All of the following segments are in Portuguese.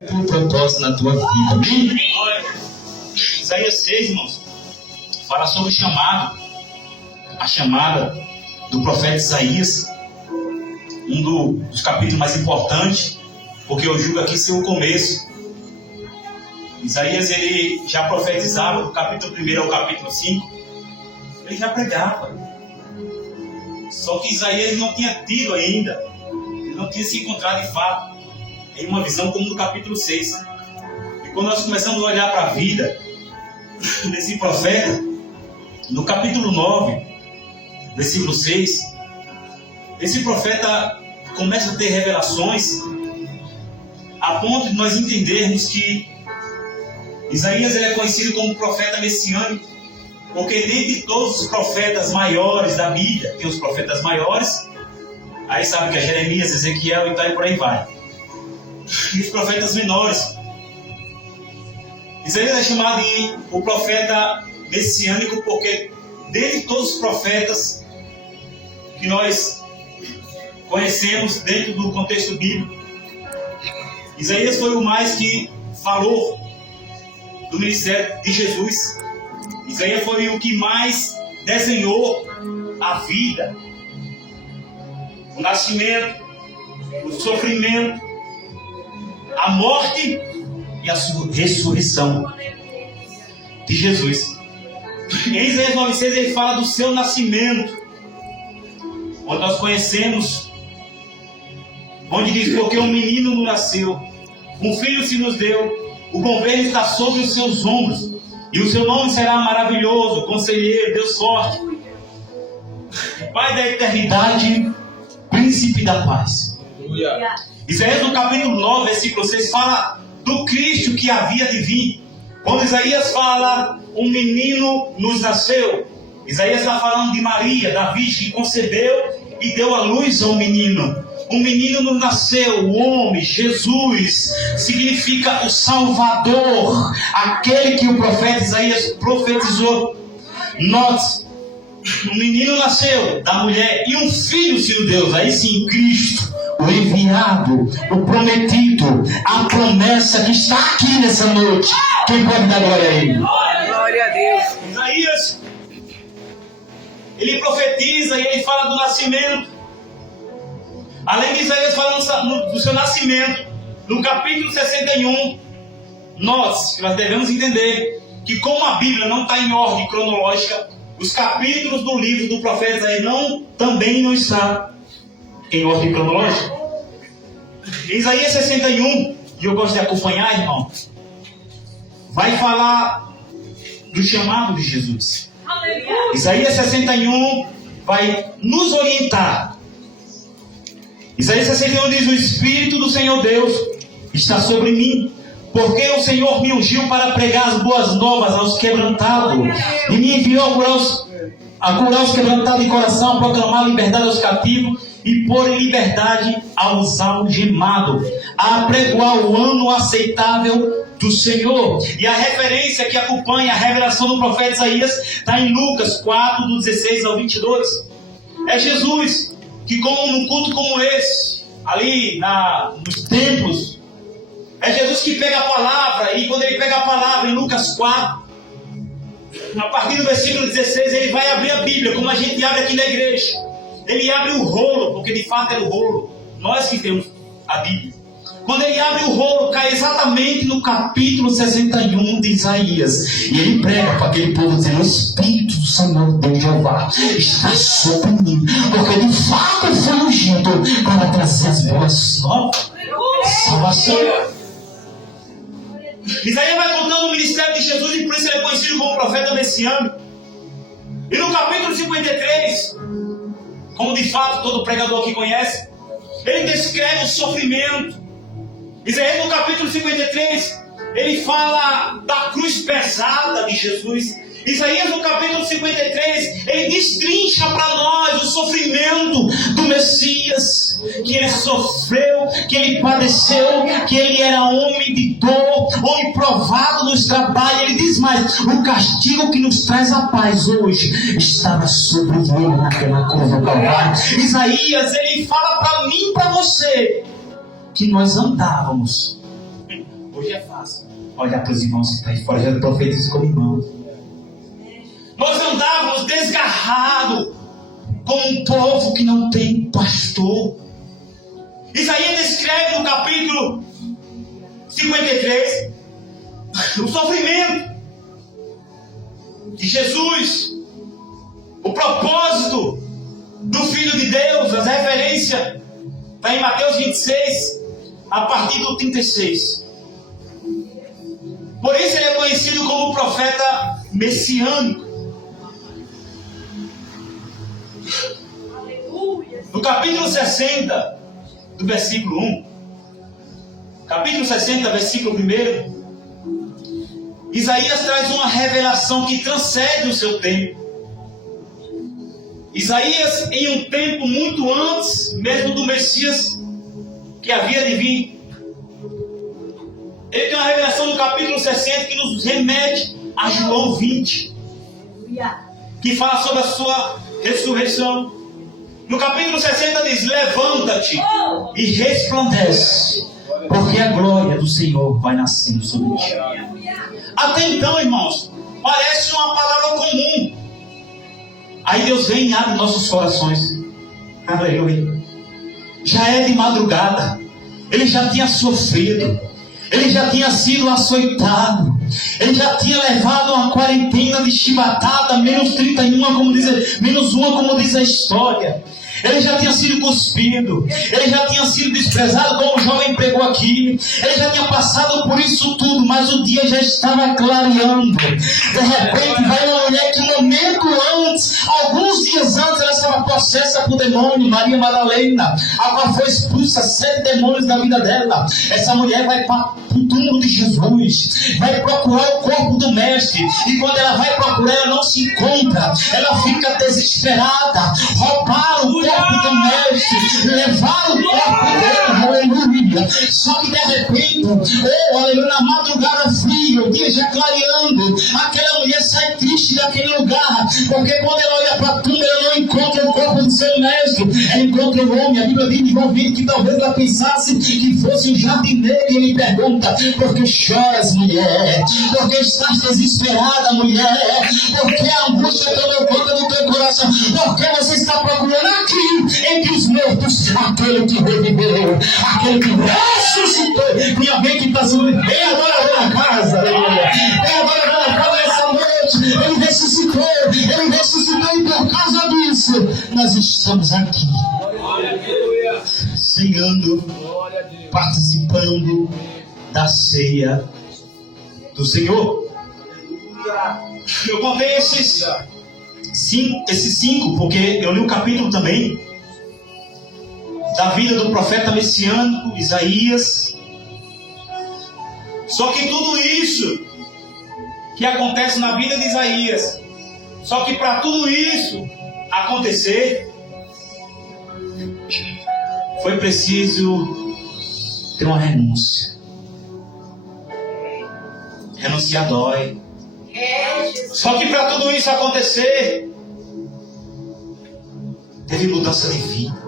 um propósito na tua vida. Amém? Isaías 6, irmãos, fala sobre o chamado, a chamada do profeta Isaías, dos capítulos mais importantes, porque eu julgo aqui ser o começo. Isaías, ele já profetizava do capítulo 1 ao capítulo 5, ele já pregava. Só que Isaías não tinha tido ainda, ele não tinha se encontrado de fato em uma visão como no capítulo 6. E quando nós começamos a olhar para a vida desse profeta, no capítulo 9, versículo 6, esse profeta começa a ter revelações a ponto de nós entendermos que Isaías ele é conhecido como profeta messiânico, porque dentre todos os profetas maiores da Bíblia, tem os profetas maiores, aí sabe que é Jeremias, Ezequiel e tal, e por aí vai. E os profetas menores. Isaías é chamado de o profeta messiânico porque dentre todos os profetas que nós conhecemos dentro do contexto bíblico, Isaías foi o mais que falou do ministério de Jesus. Isaías foi o que mais desenhou a vida, o nascimento, o sofrimento, a morte e a ressurreição de Jesus. Em Isaías 9,6 ele fala do seu nascimento, onde nós conhecemos, onde diz: porque um menino nos nasceu, um filho se nos deu, o governo está sobre os seus ombros, e o seu nome será maravilhoso, Conselheiro, Deus forte, Pai da eternidade, Príncipe da paz. Isaías no capítulo 9, versículo 6 fala do Cristo que havia de vir. Quando Isaías fala, um menino nos nasceu, Isaías está falando de Maria, da Virgem que concebeu e deu à luz a um menino. Um menino nos nasceu, o homem, Jesus, significa o Salvador, aquele que o profeta Isaías profetizou. Note, um menino nasceu da mulher e um filho se deu, aí sim, Cristo, o enviado, o prometido, a promessa que está aqui nessa noite. Quem pode dar glória a Ele? Glória a Deus. Isaías, ele profetiza e ele fala do nascimento. Além de Isaías falando do seu nascimento, no capítulo 61, nós devemos entender que como a Bíblia não está em ordem cronológica, os capítulos do livro do profeta Isaías também não estão em ordem cronológica. Isaías 61, e eu gosto de acompanhar, irmão, vai falar do chamado de Jesus. Isaías 61 vai nos orientar. Isaías 61 diz: o Espírito do Senhor Deus está sobre mim, porque o Senhor me ungiu para pregar as boas novas aos quebrantados, e me enviou a curar os quebrantados de coração, a proclamar liberdade aos cativos e pôr em liberdade aos algemados, a apregoar o ano aceitável do Senhor. E a referência que acompanha a revelação do profeta Isaías está em Lucas 4, do 16 ao 22. É Jesus que, como num culto como esse, ali nos templos, é Jesus que pega a palavra, e quando ele pega a palavra em Lucas 4, a partir do versículo 16, ele vai abrir a Bíblia, como a gente abre aqui na igreja. Ele abre o rolo, porque de fato é o rolo, nós que temos a Bíblia. Quando ele abre o rolo, cai exatamente no capítulo 61 de Isaías. E ele prega para aquele povo dizendo: o Espírito do Senhor Deus Jeová está sobre mim, porque de fato ele foi ungido para trazer as boas novas, salvação. Isaías vai contando o ministério de Jesus, e por isso ele é conhecido como profeta messiânico. E no capítulo 53, como de fato todo pregador aqui conhece, ele descreve o sofrimento. Isaías no capítulo 53, ele fala da cruz pesada de Jesus. Isaías no capítulo 53, ele destrincha para nós o sofrimento do Messias, que ele sofreu, que ele padeceu, que ele era homem de dor, homem provado nos trabalhos. Ele diz mais: o castigo que nos traz a paz hoje estava sobre ele naquela cruz do Calvário. Isaías, ele fala para mim e para você que nós andávamos Hoje é fácil. Olha para os irmãos que estão aí fora, já profetizo como irmãos. Nós andávamos desgarrados, como um povo que não tem pastor. Isaías descreve no capítulo 53 o sofrimento de Jesus, o propósito do Filho de Deus. As referências está em Mateus 26, a partir do 36. Por isso ele é conhecido como o profeta messiânico. No capítulo 60, do versículo 1, capítulo 60, versículo 1, Isaías traz uma revelação que transcende o seu tempo. Isaías, em um tempo muito antes mesmo do Messias que havia de vir, ele tem uma revelação no capítulo 60 que nos remete a João 20, que fala sobre a sua ressurreição. No capítulo 60 diz: levanta-te e resplandece, porque a glória do Senhor vai nascer sobre ti. Até então, irmãos, parece uma palavra comum. Aí Deus vem e abre nossos corações. Aleluia. Já é de madrugada. Ele já tinha sofrido. Ele já tinha sido açoitado. Ele já tinha levado uma quarentena de chibatada, menos 31, menos 1, como diz a história. Ele já tinha sido cuspido. Ele já tinha sido desprezado, como o jovem pregou aqui. Ele já tinha passado por isso tudo, mas o dia já estava clareando. De repente vai uma mulher que momento antes, alguns dias antes, ela estava possessa por demônio, Maria Madalena, a qual foi expulsa 7 demônios da vida dela. Essa mulher vai para o túmulo de Jesus, vai procurar o corpo do mestre, e quando ela vai procurar, ela não se encontra. Ela fica desesperada. Roubaram o corpo do mestre, levaram o corpo dele, aleluia. Só que de repente, aleluia, na madrugada fria, o dia já clareando, aquela mulher sai triste daquele lugar, porque quando ela olha para a tumba, ela não encontra o corpo do seu mestre, ela encontra o homem. A Bíblia diz envolvido que talvez ela pensasse que fosse um jardineiro, e ele pergunta: por que choras, mulher? Por que estás desesperada, mulher? Por que a angústia tomou conta do teu coração? Por que você está procurando aqui entre os mortos aquele que reviveu, aquele que ressuscitou? Tem alguém que está dizendo: vem agora na casa, vem agora na casa essa noite. Ele ressuscitou, e por causa disso nós estamos aqui, ceiando, participando da ceia do Senhor. Eu contei esses 5, porque eu li o capítulo também da vida do profeta messiânico Isaías. Só que tudo isso que acontece na vida de Isaías, só que para tudo isso acontecer, foi preciso ter uma renúncia. Renunciar dói. Só que para tudo isso acontecer, teve mudança de vida.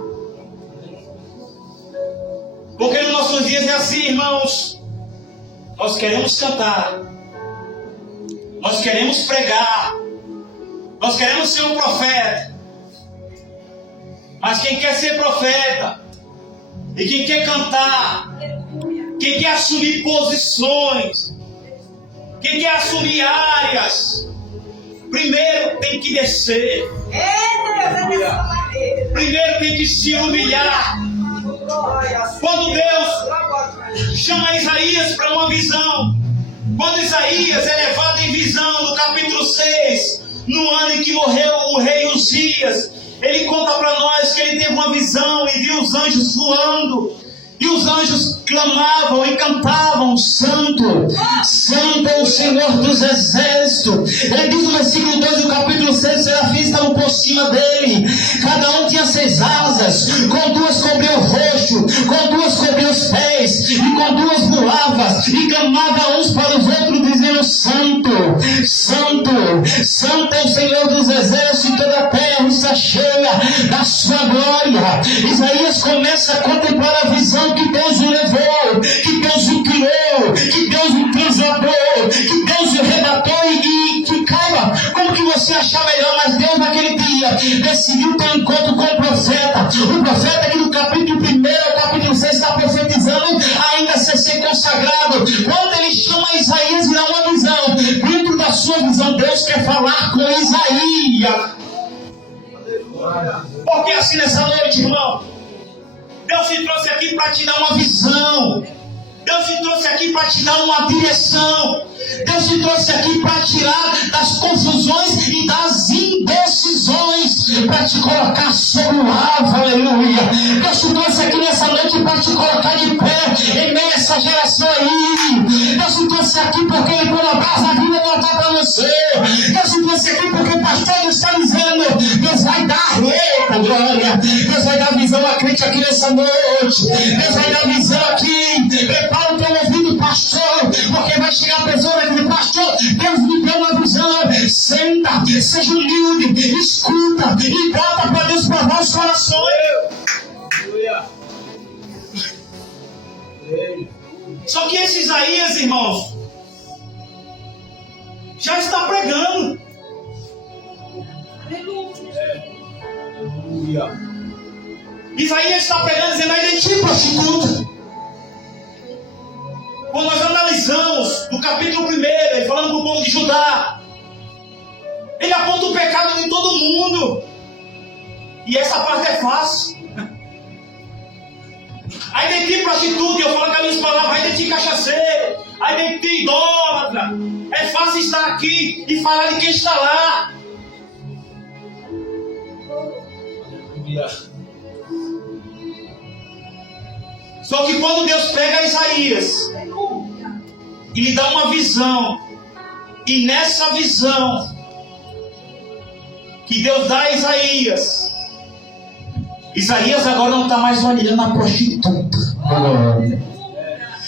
Porque nos nossos dias é assim, irmãos. Nós queremos cantar, nós queremos pregar, nós queremos ser um profeta. Mas quem quer ser profeta e quem quer cantar, quem quer assumir posições, quem quer assumir áreas, primeiro tem que descer. Primeiro tem que se humilhar. Quando Deus chama Isaías para uma visão, quando Isaías é levado em visão, no capítulo 6, no ano em que morreu o rei Uzias, ele conta para nós que ele teve uma visão e viu os anjos voando. E os anjos clamavam e cantavam: Santo, Santo é o Senhor dos exércitos. Ele diz no versículo 2 do capítulo 6: os serafins estavam por cima dele. Cada um tinha 6 asas, com 2 cobriu o rosto, com 2 cobriu os pés, e com 2 voava, e clamava uns para os outros, dizendo: Santo, Santo, Santo é o Senhor dos exércitos, e toda a terra está cheia da sua glória. Isaías começa a contemplar a visão que Deus o levou, que Deus o criou, que decidiu ter um encontro com o profeta. O profeta aqui no capítulo 1 ao capítulo 6 está profetizando ainda ser consagrado. Quando ele chama Isaías e dá uma visão, dentro da sua visão, Deus quer falar com Isaías. Porque assim nessa noite, irmão, Deus te trouxe aqui para te dar uma visão. Deus te trouxe aqui para te dar uma direção. Deus te trouxe aqui para tirar das confusões e das indecisões, para te colocar sobre o alvo, aleluia. Deus te trouxe aqui nessa noite para te colocar de pé em meio a essa geração aí. Deus te trouxe aqui porque Ele põe a brasa vida não está para você. Deus te trouxe aqui porque o pastor Deus está dizendo, Deus vai dar eita glória. Deus vai dar visão a crente aqui nessa noite. Deus vai dar visão aqui. Prepara o teu ouvido, pastor, porque vai chegar a pessoa aqui, pastor, Deus me deu uma visão. Senta, seja humilde, escuta e bota para Deus provar os corações. Só que esse Isaías, irmãos, já está pregando. Isaías está pregando, dizendo: ai de ti, prostituta. Quando nós analisamos no capítulo 1, ele falando para o povo de Judá, ele aponta o pecado de todo mundo. E essa parte é fácil. Ai de ti, prostituta, eu falo com as minhas palavras: ai de ti, cachaceiro, ai de ti, idólatra. É fácil estar aqui e falar de quem está lá. Só que quando Deus pega Isaías e lhe dá uma visão, e nessa visão que Deus dá a Isaías, Isaías agora não está mais olhando a prostituta.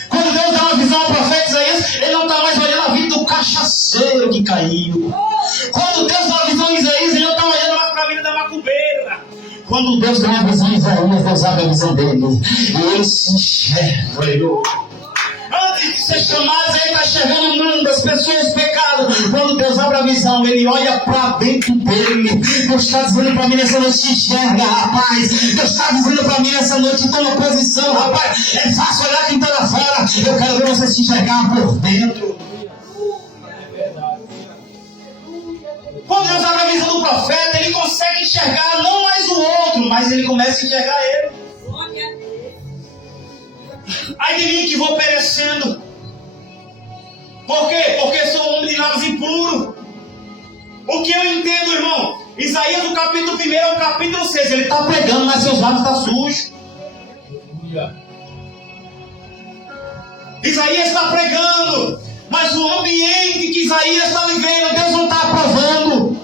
Quando Deus dá uma visão ao profeta Isaías, ele não está mais olhando a vida do cachaceiro que caiu. Quando Deus dá uma visão a Isaías, ele não está olhando mais para a vida da macumbeira. Quando Deus dá uma visão a Isaías, Deus abre a visão dele. E ele se enxerga. Antes de ser chamado, ele está enxergando o mundo, as pessoas, o pecado. Quando Deus abre a visão, ele olha para dentro dele. Deus está dizendo para mim nessa noite: se enxerga, rapaz. Deus está dizendo para mim nessa noite: toma posição, rapaz. É fácil olhar quem está lá fora. Eu quero ver você se enxergar por dentro. Quando Deus abre a visão do profeta, ele consegue enxergar não mais o outro, mas ele começa a enxergar ele. Ai de mim que vou perecendo. Por quê? Porque sou homem de lábios impuros. O que eu entendo, irmão? Isaías, do capítulo 1 ao capítulo 6, ele está pregando, mas seus lábios estão sujos. Isaías está pregando, mas o ambiente que Isaías está vivendo, Deus não está aprovando.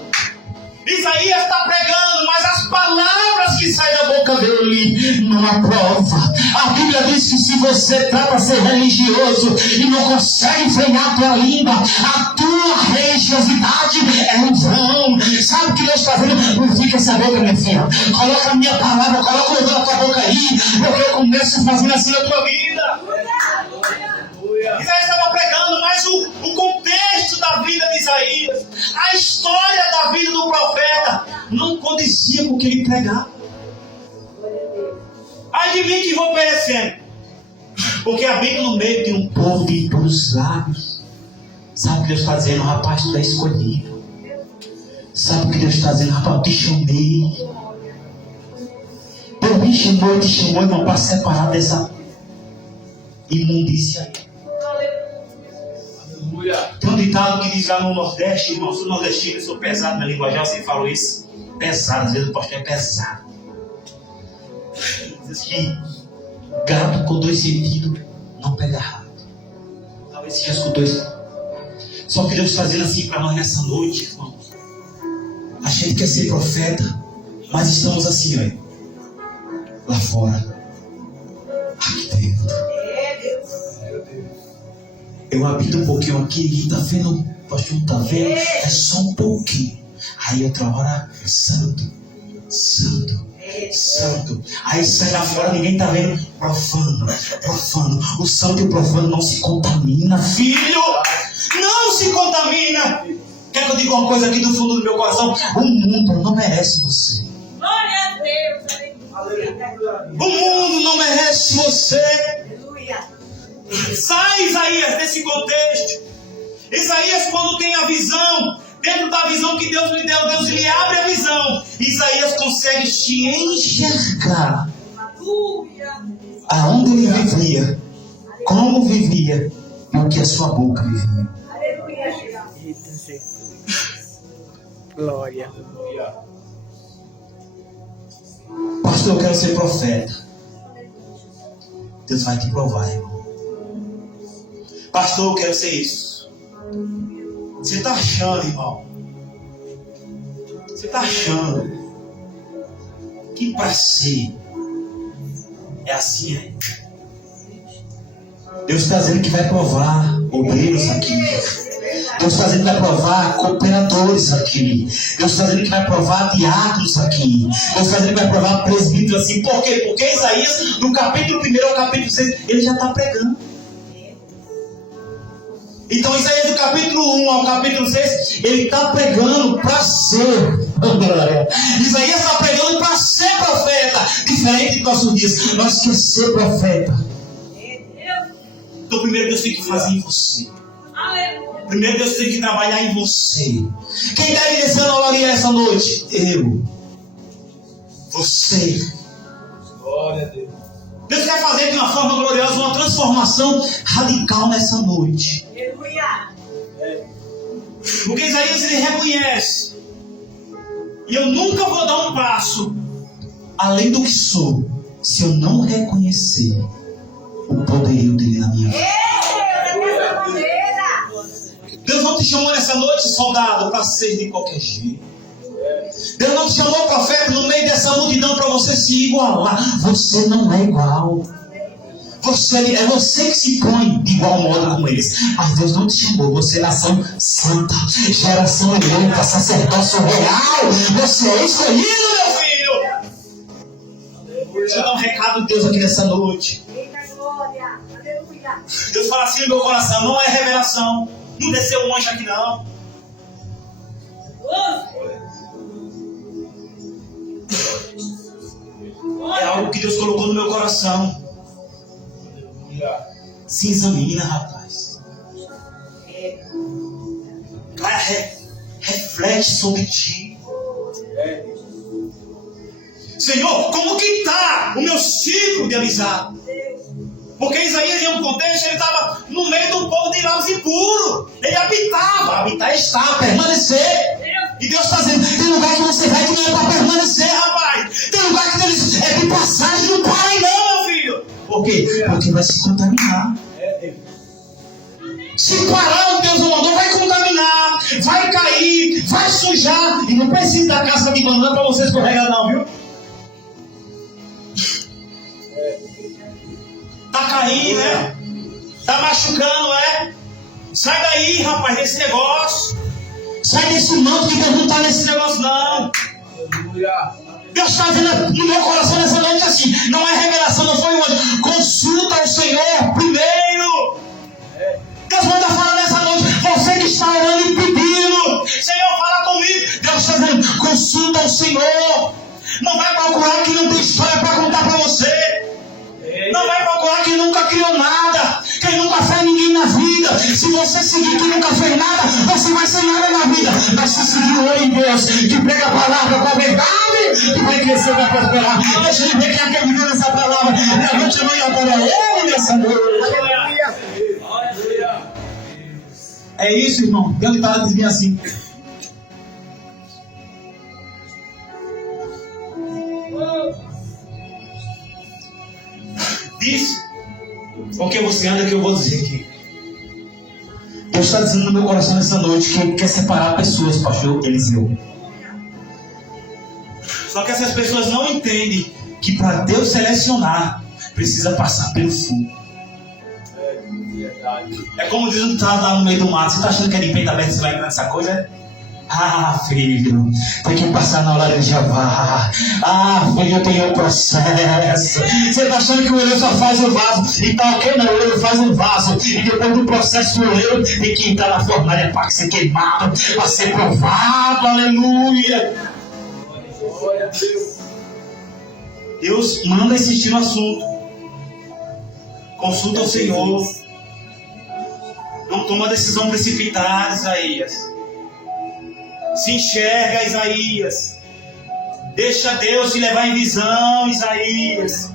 Isaías está pregando, mas as palavras que saem da boca dele não aprova. A Bíblia diz que se você trata ser religioso e não consegue frear a tua língua, a tua religiosidade é um vão. Sabe o que Deus está vendo? Purifica essa boca, minha filha. Coloca a minha palavra, coloca o louvor na tua boca aí, porque eu começo fazendo assim na tua vida. Isaías estava pregando, mas o contexto da vida de Isaías, a história da vida do profeta, não condizia com o que ele pregava. Ai de mim que vou perecendo, porque habito no meio de um povo de impuros lábios. Sabe o que Deus está dizendo? Rapaz, tu é escolhido. Sabe o que Deus está dizendo? Rapaz, eu te chamei. Deus me chamou e te chamou, irmão, para separar dessa imundícia aí. Tem um ditado que diz lá no Nordeste, irmão, sou nordestino, eu sou pesado na linguagem, você falou isso? Pesado, às vezes o pastor é pesado. Diz que gato com 2 sentidos não pega rato. Talvez você já escutou isso. Só que Deus está fazendo assim para nós nessa noite, irmão. A gente quer ser profeta, mas estamos assim, olha, lá fora, aqui dentro. Eu habito um pouquinho aqui, tá vendo? Pastor, não tá vendo? É só um pouquinho. Aí outra hora, santo, santo, santo. Aí sai lá fora, ninguém tá vendo. Profano, profano. O santo e o profano não se contamina, filho. Não se contamina. Quer que eu diga uma coisa aqui do fundo do meu coração? O mundo não merece você. Glória a Deus. O mundo não merece você. Aleluia. Sai, Isaías, desse contexto. Isaías, quando tem a visão, dentro da visão que Deus lhe deu, Deus lhe abre a visão. Isaías consegue te enxergar Aleluia. aonde ele vivia, como vivia e o que a sua boca vivia. Aleluia. Eita, Jesus. Glória. Pastor, eu quero ser profeta. Deus vai te provar, irmão. Pastor, eu quero ser isso. Você está achando, irmão? Você está achando que para ser é assim, é? Deus está dizendo que vai provar obreiros aqui. Deus está dizendo que vai provar cooperadores aqui. Deus está dizendo que vai provar diáconos aqui. Deus está dizendo que vai provar presbíteros assim. Por quê? Porque Isaías, no capítulo 1 ao capítulo 6, ele já está pregando. Então Isaías, do capítulo 1 ao capítulo 6, ele está pregando para ser. Isaías está pregando para ser profeta. Diferente dos nossos dias. Nós queremos ser profeta. Então primeiro Deus tem que fazer em você. Aleluia. Primeiro Deus tem que trabalhar em você. Quem está iniciando a oraria essa noite? Eu. Você. Glória a Deus. Deus quer fazer de uma forma gloriosa uma transformação radical nessa noite. Aleluia. Porque Isaías ele reconhece. E eu nunca vou dar um passo além do que sou, se eu não reconhecer o poderio dele na minha vida. Deus não te chamou nessa noite, soldado, para ser de qualquer jeito. Deus não te chamou, profeta, no meio dessa multidão para você se igualar. Você não é igual. É você que se põe de igual modo com eles. Mas Deus não te chamou. Você é nação santa, geração eleita, sacerdócio real. Você é escolhido, meu filho. Deixa eu dar um recado de Deus aqui nessa noite. Deus fala assim no meu coração: não é revelação. Não desceu um anjo aqui, não. É algo que Deus colocou no meu coração. Se examina, rapaz. Reflete sobre ti. Senhor, como que está o meu ciclo de amizade? Porque Isaías, em um contexto, ele estava no meio do povo de lábios impuros. Ele habitava. Habitar está, permanecer. E Deus está dizendo: tem lugar que você vai que não é para permanecer, rapaz. Tem lugar que é de passagem, não para aí não, meu filho. Por quê? Porque vai se contaminar. Se parar, o Deus não mandou, vai contaminar, vai cair, vai sujar. E não precisa da casca de banana para você escorregar não, viu? Tá caindo, né? Tá machucando, é? Sai daí, rapaz, desse negócio. Sai desse manto que Deus não tá nesse negócio, não. Deus está dizendo no meu coração nessa noite assim: não é revelação, não foi um anjo. Consulta o Senhor primeiro. Deus manda falar nessa noite. Você que está orando e pedindo: Senhor, fala comigo. Deus está dizendo: consulta o Senhor. Não vai procurar quem não tem história para contar para você. Não vai procurar quem nunca criou nada, quem nunca fez ninguém na vida. Se você seguir quem nunca fez nada, você vai ser nada na vida. Mas se seguir o olho em Deus, que prega a palavra com a verdade, que vai crescer, vai prosperar. Deixa eu ver quem acredita nessa palavra. Levante a mão e adora Ele nessa noite. É isso, irmão. Deus está dizendo assim. Diz o que você anda que eu vou dizer aqui. Deus está dizendo no meu coração nessa noite que Ele quer separar pessoas, pastor Eliseu. Só que essas pessoas não entendem que para Deus selecionar precisa passar pelo fogo. É como Deus não está lá no meio do mato. Você está achando que é de peito aberto você vai entrar nessa coisa? Ah, filho, tem que passar na hora de Jeová. Ah, filho, tem um processo. Você está achando que o oleiro só faz o vaso. E tá ok, não, o oleiro faz um vaso. E depois do processo, o oleiro tem que entrar na fornalha para ser queimado, para ser provado. Aleluia. Deus manda insistir no assunto. Consulta o Senhor. Não toma decisão precipitada, Isaías. Se enxerga, Isaías. Deixa Deus te levar em visão, Isaías.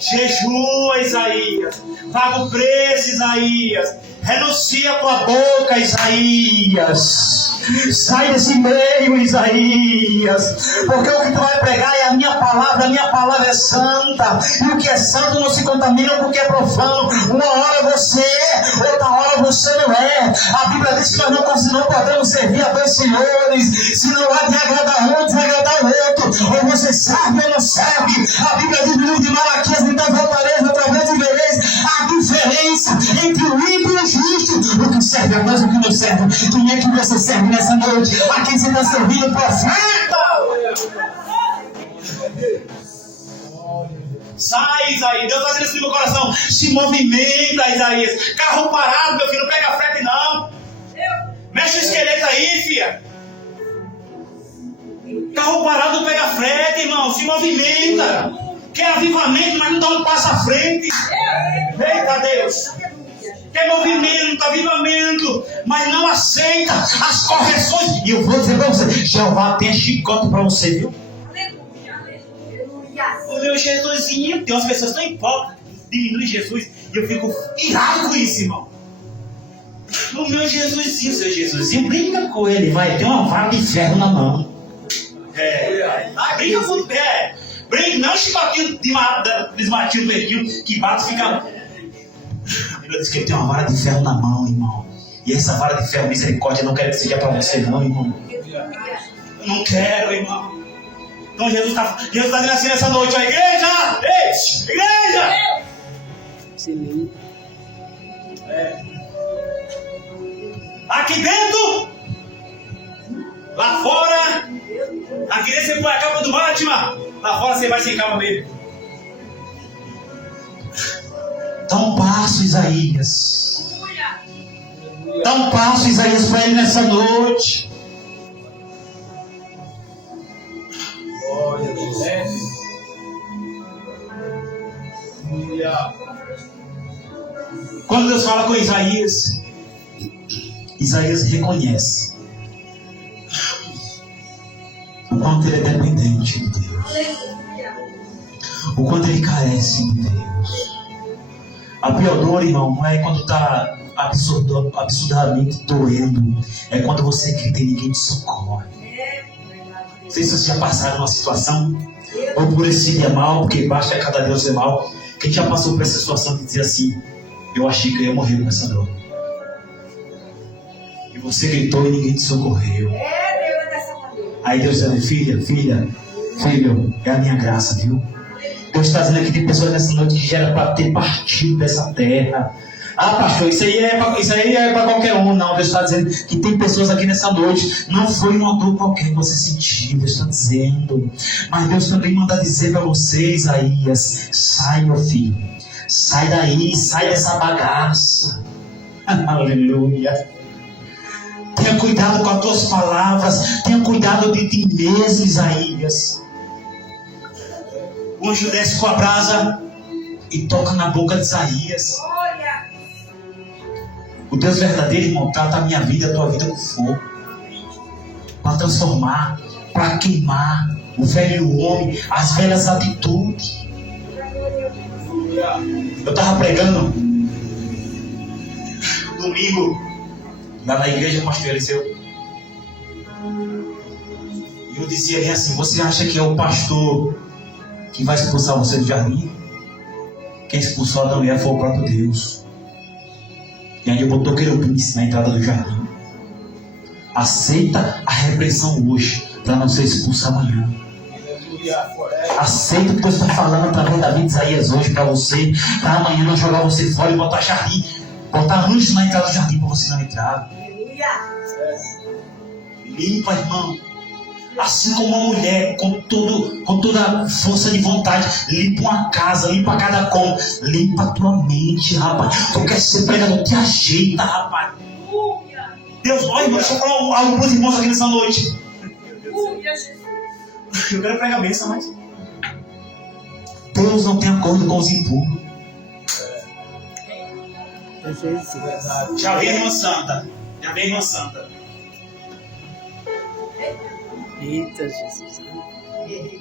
Jejua, Isaías. Paga o preço, Isaías. Renuncia a tua boca, Isaías. Sai desse meio, Isaías. Porque o que tu vai pregar é a minha palavra é santa. E o que é santo não se contamina porque é profano. Uma hora você é, outra hora você não é. A Bíblia diz que nós não podemos servir a dois senhores. Se não há de agradar um, desagradar o outro. Ou você serve ou não serve. A Bíblia diz no livro de Malaquias, então voltareis outra vez e vereis a diferença entre o ímpio e o justo. O que serve a nós e o que não serve. Quem é que você serve nessa noite? A quem você está servindo? Profeta! Sai, Isaías. Deus está dizendo assim no meu coração. Se movimenta, Isaías. Carro parado, meu filho. Não pega frete, não. Mexe o esqueleto aí, filha. Carro parado, não pega frete, irmão. Se movimenta. Quer avivamento, mas não dá um passo à frente. Eita, Deus. Quer movimento, avivamento, mas não aceita as correções. E eu vou dizer para você, Jeová tem chicote para você, viu? O meu Jesusinho, tem umas pessoas tão hipócritas, diminui Jesus, e eu fico irado com isso, irmão. O meu Jesusinho, seu Jesusinho, brinca com ele, vai ter uma vara de ferro na mão. Brinca com o pé. Brinca, não chicotinho de desmatinho do verdinho, que bate e fica... A Bíblia diz que ele tem uma vara de ferro na mão, irmão. E essa vara de ferro, misericórdia, não quero que seja para você não, irmão. Eu não quero, irmão. Então Jesus está dizendo assim nessa noite, ó, igreja! Ei, igreja! Sim. Aqui dentro, lá fora, aqui dentro você põe a capa do Batman, lá fora você vai sem capa mesmo. Dá um passo, Isaías. Dá um passo, Isaías, para ele nessa noite. Quando Deus fala com Isaías, Isaías reconhece o quanto ele é dependente de Deus, o quanto ele carece de Deus. A pior dor, irmão, não é quando está absurdamente doendo. É quando você grita e ninguém te socorre. Não sei se vocês já passaram uma situação, ou por esse dia mal, porque basta a cada Deus ser mal. Quem já passou por essa situação de dizer assim, eu achei que eu ia morrer com essa dor. E você gritou e ninguém te socorreu. Aí Deus está dizendo, filho, é a minha graça, viu? Deus está dizendo que tem pessoas nessa noite que já era para ter partido dessa terra. Ah, pastor, isso aí é para qualquer um. Não, Deus está dizendo que tem pessoas aqui nessa noite. Não foi uma dor qualquer que você sentiu, Deus está dizendo. Mas Deus também manda dizer para você, Isaías, sai, meu filho. Sai daí, sai dessa bagaça. Aleluia. Tenha cuidado com as tuas palavras. Tenha cuidado de ti mesmo, Isaías. O anjo desce com a brasa e toca na boca de Isaías. O Deus verdadeiro, irmão, trata a minha vida e a tua vida com fogo. Para transformar, para queimar o velho homem, as velhas atitudes. Eu estava pregando domingo lá na igreja, pastor Eliseu. E eu dizia ali assim, você acha que é o pastor que vai expulsar você do jardim? Quem expulsou a mulher foi o próprio Deus. E aí eu botou querubins na entrada do jardim. Aceita a repreensão hoje, para não ser expulso amanhã. Aceita o que Deus está falando através da vida de Isaías hoje para você, para amanhã não jogar você fora e botar jardim, botar anjo na entrada do jardim para você não entrar. Limpa, irmão. Assim como uma mulher com toda a força de vontade limpa uma casa, limpa cada cômodo, limpa a tua mente, rapaz. Tu quer ser pregador, te ajeita, rapaz. Deus, olha, irmão, deixa eu falar algo para os irmãos aqui nessa noite. Eu quero pregar a bênção, mas Deus não tem acordo com os impuros. Já vem a irmã santa. Já vem a irmã santa. Eita, Jesus.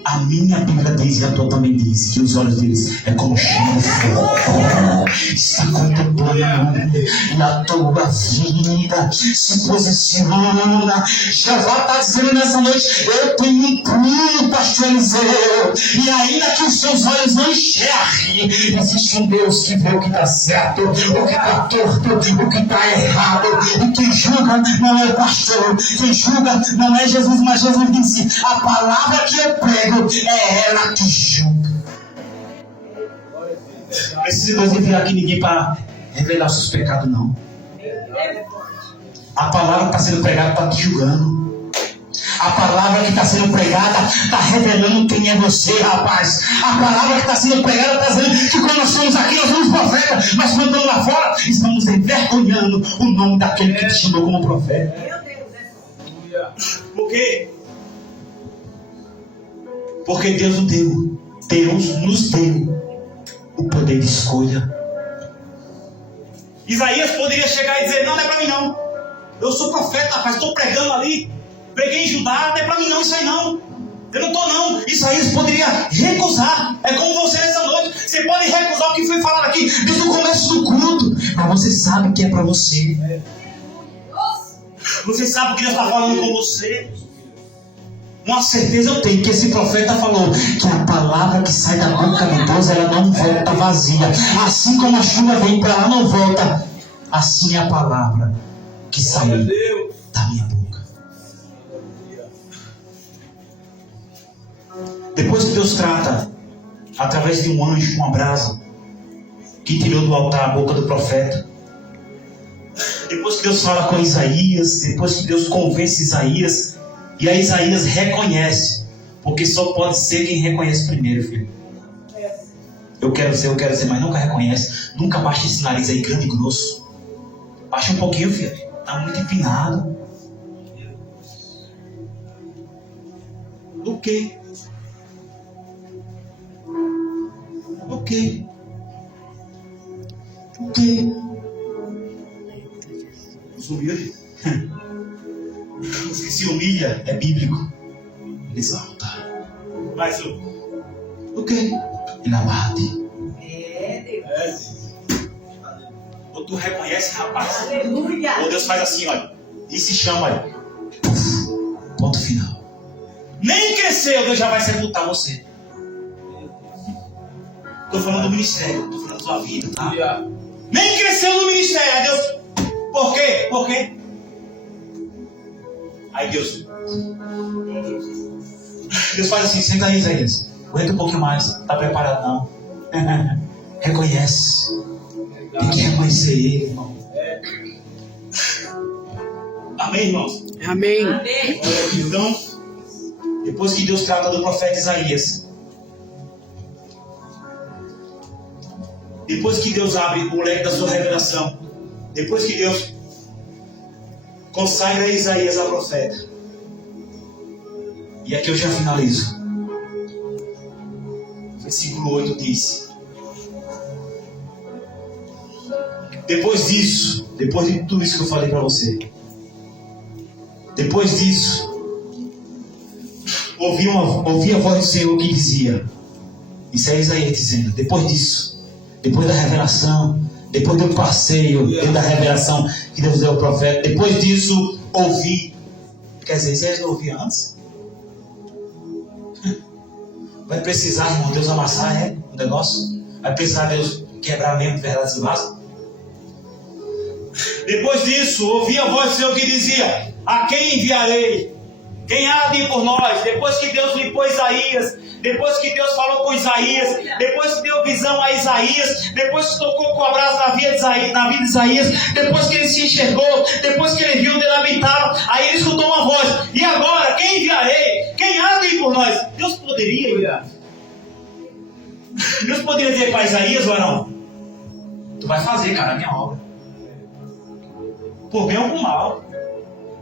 A minha Bíblia diz, e a tua também diz, que os olhos deles é como chama de fogo. Está contemplando e a tua vida se posiciona. Jeová está dizendo nessa noite: eu tenho um plano, pastor Eliseu. E ainda que os seus olhos não enxerguem, existe um Deus que vê o que está certo, o que está torto, o que está errado. E quem julga não é o pastor, quem julga não é Jesus, mas Jesus disse: a palavra que eu prego é ela que julga. Não precisa Deus enviar aqui ninguém para revelar os seus pecados, não. A palavra que está sendo pregada está te julgando. A palavra que está sendo pregada está revelando quem é você, rapaz. A palavra que está sendo pregada está dizendo que quando nós estamos aqui, nós somos profetas, mas quando estamos lá fora, estamos envergonhando o nome daquele que te chamou como profeta. Por quê? Porque Deus nos deu. Deus nos deu o poder de escolha. Isaías poderia chegar e dizer: não, não é para mim não. Eu sou profeta, rapaz, estou pregando ali. Preguei em Judá, não é para mim não, isso aí não. Eu não estou não. Isaías poderia recusar. É como você nessa noite. Você pode recusar o que foi falado aqui desde o começo do culto. Mas você sabe que é para você. Você sabe o que Deus está falando com você. Uma certeza eu tenho, que esse profeta falou que a palavra que sai da boca de Deus, ela não volta vazia. Assim como a chuva vem para lá, não volta. Assim é a palavra que sai da minha boca. Depois que Deus trata, através de um anjo com uma brasa, que tirou do altar a boca do profeta, depois que Deus fala com Isaías, depois que Deus convence Isaías, e aí Isaías reconhece, porque só pode ser quem reconhece primeiro, filho. Eu quero ser, mas nunca reconhece. Nunca baixa esse nariz aí grande e grosso. Baixa um pouquinho, filho. Está muito empinado. O quê? O quê? O quê? Os humildes. Os que se humilha é bíblico. Ele exalta. Mas o quê? Ele abate. Ou tu reconhece, rapaz. Aleluia. Ou Deus faz assim, olha. E se chama, olha. Ponto final. Nem cresceu, Deus já vai sepultar você. Estou falando do ministério. Estou falando da sua vida, tá? Nem cresceu no ministério. Aí Deus. Por quê? Por quê? Aí Deus faz assim: senta aí, Isaías. Aguenta um pouquinho mais. Está preparado não? Reconhece. Tem que reconhecer ele, irmão. Amém, irmãos? Amém. Amém. Então, depois que Deus trata do profeta Isaías, depois que Deus abre o leque da sua revelação, depois que Deus consagra Isaías a profeta, e aqui eu já finalizo. Versículo 8 diz: depois disso, depois de tudo isso que eu falei para você, depois disso, ouvi a voz do Senhor que dizia, isso é Isaías dizendo, depois disso, depois da revelação, depois do passeio, depois da revelação que Deus deu ao profeta, depois disso, ouvi. Quer dizer, Isaías não ouvia antes? Vai precisar, irmão, Deus amassar o negócio? Vai precisar Deus quebrar mesmo verdades e vasos? Depois disso, ouvi a voz do Senhor que dizia: a quem enviarei? Quem há de ir por nós? Depois que Deus limpou Isaías, depois que Deus falou com Isaías, depois que deu visão a Isaías, depois que tocou com o abraço na vida de Isaías, depois que ele se enxergou, depois que ele viu onde ele habitava, aí ele escutou uma voz: e agora, quem enviarei? Quem há de ir por nós? Deus poderia dizer para Isaías: varão, tu vai fazer, cara, a minha obra, por bem ou por mal.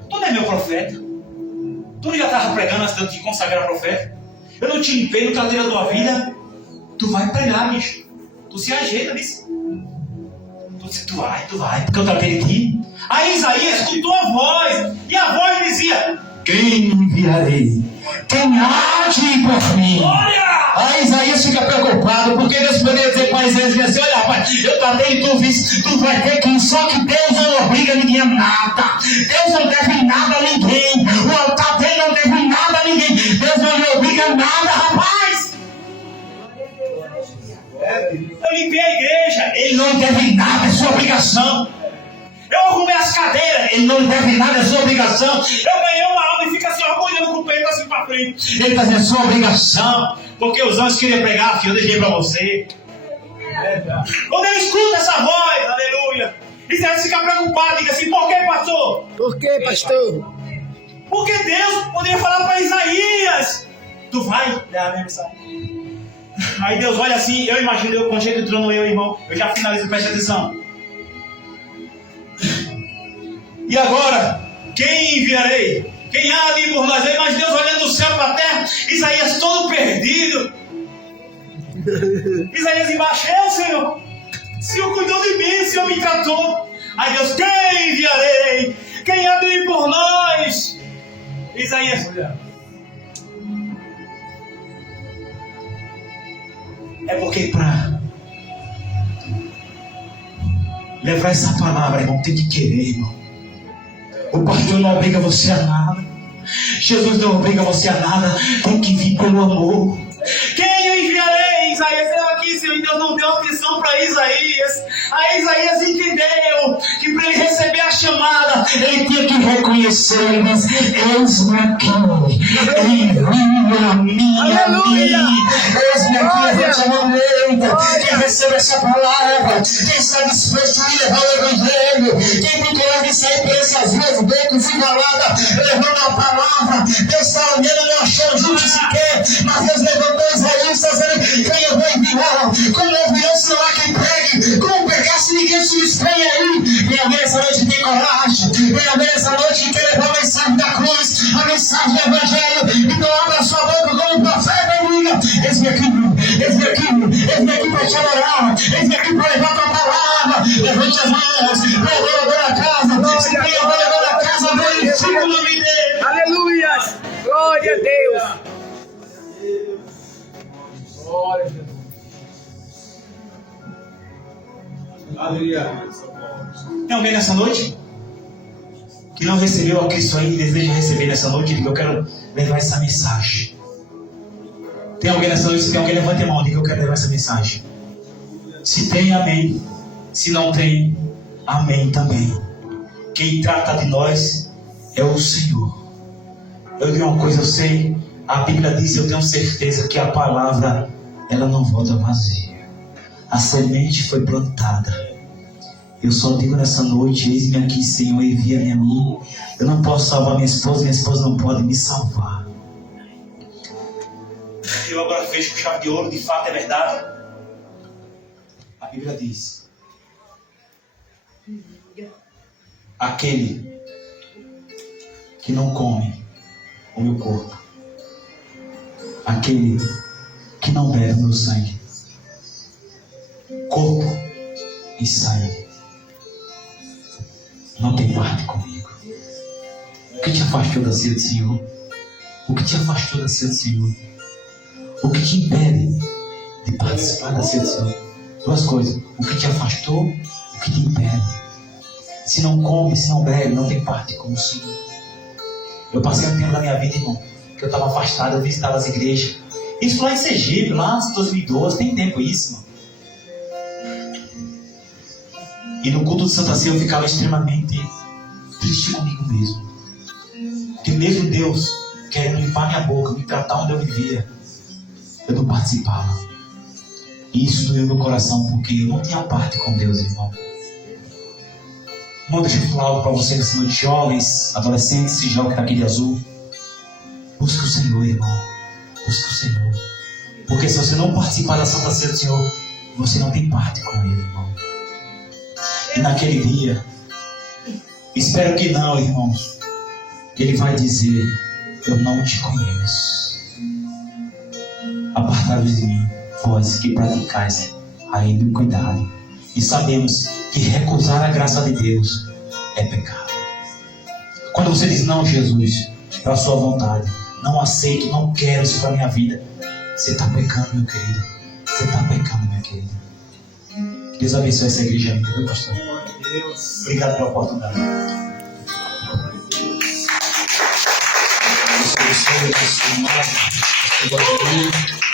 Tu não é meu profeta? Tu não já estava pregando antes de eu te consagrar profeta? Eu não te limpei, não tratei da tua vida? Tu vai pregar, bicho. Tu se ajeita, bicho. Tu vai, porque eu tratei de ti. Aí Isaías escutou a voz, e a voz dizia: quem enviarei? Quem há de ir por mim? Olha! Aí Isaías fica preocupado, porque Deus poderia dizer para Isaías assim: olha, rapaz, eu tratei de tu, vice, tu vai ter que ir. Só que Deus não obriga ninguém a nada. Deus não deve nada a ninguém. O altar dele não deve nada a ninguém. Deus não lhe obriga a nada, rapaz. Eu limpei a igreja. Ele não deve nada, é sua obrigação. Eu arrumei as cadeiras. Ele não deve nada, é sua obrigação. Eu ganhei uma alma e fica assim, orgulhando com o peito assim para frente. Ele está dizendo: é sua obrigação. Porque os anjos queriam pregar, filho, eu deixei para você. Quando ele escuta essa voz, aleluia, Isaías fica preocupado, diga assim: por que, pastor? Por que, pastor? Porque Deus poderia falar para Isaías: tu vai dar a minha missão. Aí Deus olha assim, eu imagino eu com jeito de trono, eu, irmão, eu já finalizo, preste atenção. E agora, quem enviarei? Quem há de ir por nós? Eu imagino Deus olhando do céu para a terra, Isaías todo perdido. Isaías embaixo: eu, Senhor, o Senhor cuidou de mim, o Senhor me tratou. Aí Deus: quem enviarei? Quem há de ir por nós? Isaías: é porque para levar essa palavra, irmão, tem que querer, irmão. O pastor não obriga você a nada. Jesus não obriga você a nada. Tem que vir pelo amor. quem eu enviarei? Isaías, eu aqui, Senhor, Deus não deu atenção para Isaías. Aí Isaías entendeu que para ele receber a chamada, Ele tinha que reconhecer. Ele diz: eis-me aqui, envia a mim, eis-me aqui, eu vou te chamar. Quem recebe essa palavra, quem está disposto a levar o evangelho, quem tem coragem de sair por essas ruas becos e baladas, levando a palavra. Deus está olhando, não achando gente sequer, mas Deus levantou Isaías, dizendo: quem eu vou enviar? Como ouvirão se não há quem pregue? Como pregar se ninguém se estranha aí? Venha ver essa noite que tem coragem, venha ver essa noite que quer levar a mensagem da cruz, a mensagem do evangelho. Então abra sua boca como profeta e diga: eis-me aqui, eis-me aqui, eis-me aqui para te adorar, eis-me aqui para levar a tua palavra. Levante as mãos, adorador da casa, se tem adorador da casa, glorifica o nome dele. Aleluia! Glória a Deus! Glória a Deus. Aleluia. tem alguém nessa noite que não recebeu a Cristo ainda e deseja receber nessa noite? Diga: eu quero levar essa mensagem. Tem alguém nessa noite? Se tem alguém, levante a mão, diga: eu quero levar essa mensagem. Se tem, amém. Se não tem, amém também. Quem trata de nós é o Senhor. Eu digo uma coisa, eu sei, a Bíblia diz, eu tenho certeza que a palavra, ela não volta vazia. A semente foi plantada. Eu só digo nessa noite: eis-me aqui, Senhor, envia-me a mim. Eu não posso salvar minha esposa não pode me salvar. Eu agora fecho com chave de ouro, de fato é verdade. A Bíblia diz: aquele que não come o meu corpo, aquele que não bebe o meu sangue, corpo e sangue, não tem parte comigo. O que te afastou da ceia do Senhor? O que te afastou da ceia do Senhor? O que te impede de participar da ceia do Senhor? Duas coisas: o que te afastou, o que te impede. Se não come, se não bebe, não tem parte com o Senhor. Eu passei um tempo da minha vida, irmão, que eu estava afastado, eu visitava as igrejas. Isso lá em Sergipe, lá em 2012, tem tempo isso, irmão. E no culto de Santa Ceia eu ficava extremamente triste comigo mesmo. Que mesmo Deus querendo limpar minha boca, me tratar onde eu vivia, eu não participava. E isso doeu meu coração, porque eu não tinha parte com Deus, irmão. Irmão, deixa eu falar algo para você nessa noite, jovens, adolescentes, esse jovem que está aqui de azul. Busque o Senhor, irmão. Busque o Senhor. Porque se você não participar da Santa Ceia do Senhor, você não tem parte com Ele, irmão. E naquele dia, espero que não, irmãos, Ele vai dizer: eu não te conheço. Apartai-vos de mim, vós que praticais a iniquidade. E sabemos que recusar a graça de Deus é pecado. Quando você diz não, Jesus, para a sua vontade, não aceito, não quero isso para a minha vida, você está pecando, meu querido. Você está pecando, minha querida. Deus abençoe essa igreja minha, viu, pastor? Obrigado pela oportunidade. Deus abençoe,